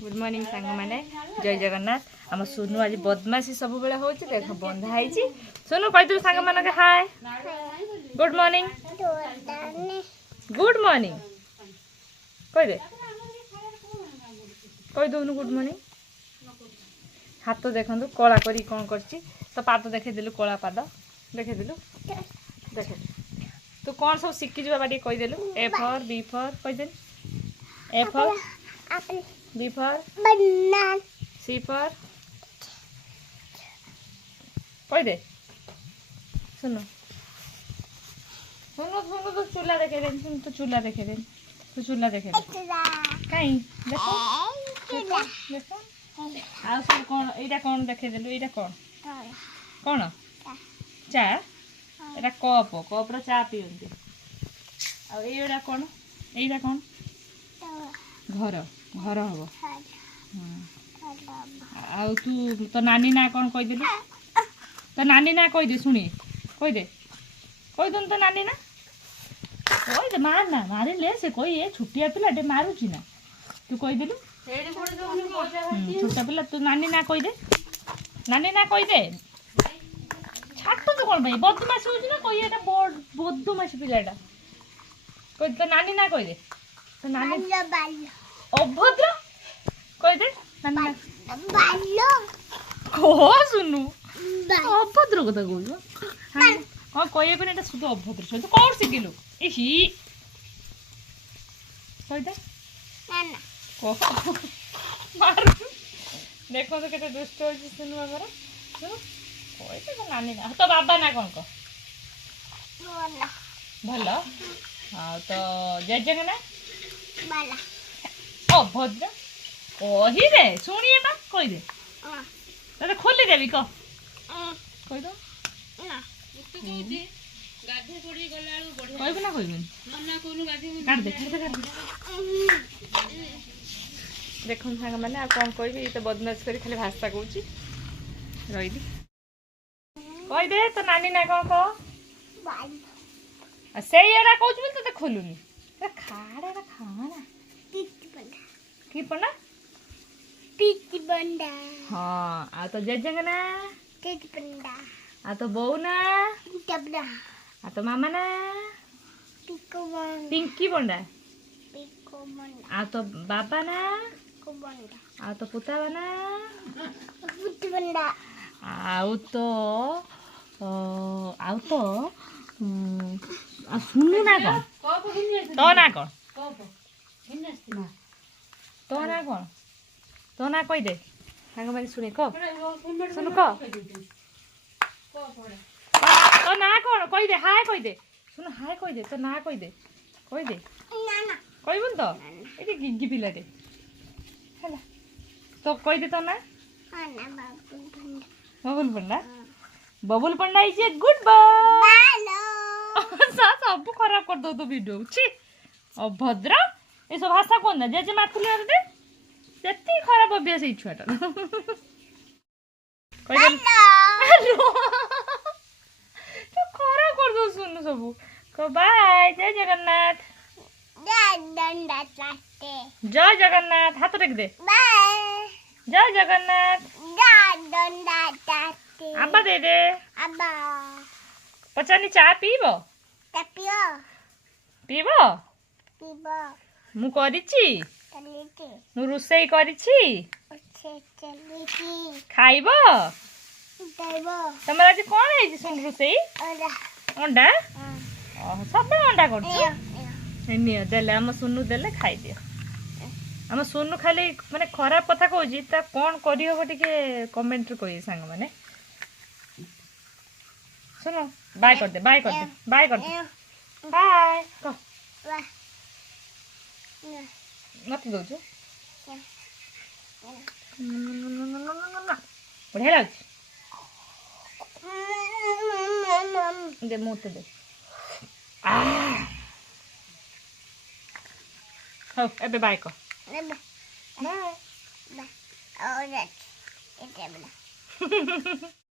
good morning सांग मैंने जय जगन्नाथ आम सोनू आज बदमाशी सब बेले हो देख बंधा है सोनू कहीदे सांग मान के हाय गुड मॉर्निंग कहीदे कहीदौनु गुड मॉर्निंग हाथ देखु कला करी कौन कर तो पाद देखदेलु कला पाद देखदेलु देखे तू कौन सब शिखी बाबा टे कहीदेलु ए फॉर बी फॉर कहीदेलु A for B for banana C for कह दे सुनो सुनो सुनो तो चूल्हा देखे दे सुन तो चूल्हा देखे दे तो चूल्हा देखे दे कहीं देखो देखो आ सब कौन एटा कौन देखे देलु एटा कौन कौन चा एटा कप कप रो चा पियंती आ एटा कौन घर घर हम आ तू तो नानी ना कौन कहीदेलु तो नानी ना कहीदे शुणी कहीदे कहीदन तो नानी ना कहीदे मार ना मारे ले से कोई ये छुट्टिया पिलाटे मारुची ना तू कहीदेलु छोटा पिला तू नानी ना कहीदे छाट तो कौन भाई बदमाशी हो ना कोई एटा बदमाशी पिलाटा कोई तो नानी ना कहीदे तो नानी अभद्र कहीदे नानी कह सुनु अभद्र कथा कह हाँ कह ना शुद्ध अभद्र तू कौन शिखिलु इही कहीदे देखो तो केते दुष्ट हो सुनु आमर कहीदे तो नानी ना तो बाबा ना कौन कह भल हाँ तो जेजे ना अभद्र कहीदे शुणिए बा कहीदे तो खोली देवी कह दो कहबू ना कहबी काट दे देख सांग मैंने आ कौन कह तो बदमाश कर खाली भाषा कौन रही कहीदे तो नानी ना कौन कह से कौच तो खोलुनी खाड़ा खाना की पंडा पीकी बंडा हाँ आ तो जेजंग ना तेज बंडा आ तो बहू ना डबडा आ तो मामा ना पिंकी बंडा आ तो बाबा ना आ तो पुतावा ना बंडा आउ तो सुनु ना कौन तो ना कौन तो ना कौन तो ना कहीदे सांग मैंने शुणे कह सुनु कह तो ना कौन कहीदे हाय कहीदे सुन हाय कहीदे तो ना कहीदे कहबुन तो ये गिग्गी पिलाटे है तो कहीदे तो ना बबुल पंडा इज ए गुड बॉय सब खराब कर दो तो वीडियो छी अभद्र ये सब भाषा कौन ना जे माथुले से खराब अभ्यास है छुआटा तो खराब कर दो सुन सब को बाय जय जगन्नाथ जय जगन्नाथ हाथ रख दे जय जगन्नाथ आबा दे दे पचानी चा पीबो पीबो मु करिछि मु रुसई करिछि खाइबो तमर आज कोन है सुन रुसई अंडा सब अंडा करछु नियो देले हम सुनु देले खाइ दियो हम सुनु खाली माने खराब कथा कहूजी ता कोन करी होबो टिके कमेंट रे कहि संग माने सुनो बाय कर दे बाय बाय मत दो जो बढ़िया लगे दे मुँह दे हो एबे बाय को बाय